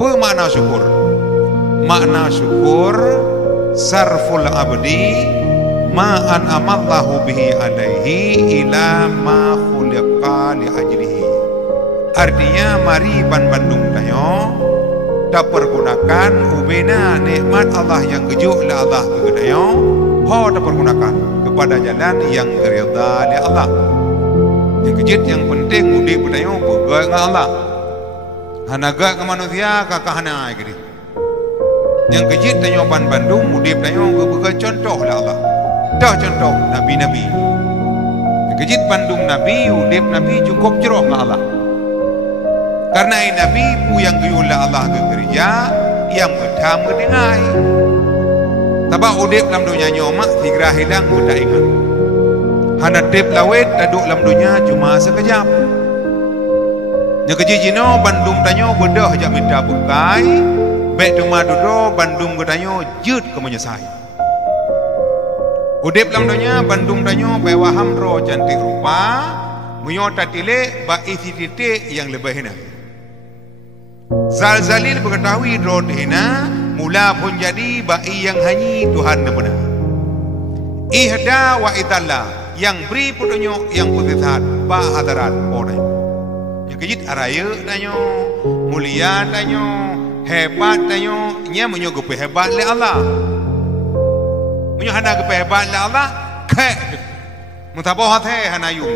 Apa makna syukur? Makna syukur sarful abdi ma an'amallahu bihi alaihi ila ma khuliqa li ajlihi. Artinya mari bandung tayo tak pergunakan ubena nikmat Allah yang kejuk la Allah kegedayo ho tak pergunakan kepada jalan yang ridha li Allah. Yang kejut yang penting udip tayo bergerak dengan Allah. Hanaga ke manusia kakahana gini. Yang kejut tayo bandung udip tayo bergerak contoh la Allah. Dah contoh nabi-nabi. Yang kejut bandung nabi udip nabi cukup jeroh dengan Allah. Karena nabi pu yang guyula Allah ke gereja yang bertam kedengai. Tabak udip dalam dunia nyomak tigra hilang mudah ingat. Hana tip lawet daduk dalam dunia cuma sekejap. Yang kejijino bandung tanyo bedah jak minta bukai. Baik cuma dodo bandung getanyo jut ke menyesai. Udip dalam dunia bandung tanyo baik waham roh cantik rupa. Menyota tilik baik isi titik yang lebih hina. Zalzalil berketahui roh hina mula pun jadi bayi yang hanyi Tuhan benar. Ihda wa idalla yang beri petunjuk yang putihat ba hadarat orang. Yang kejit araya tanyo mulia tanyo hebat tanyo nya menyogopi hebat le Allah. Menyo hana ke hebat le Allah ke mutabah hate hana yum.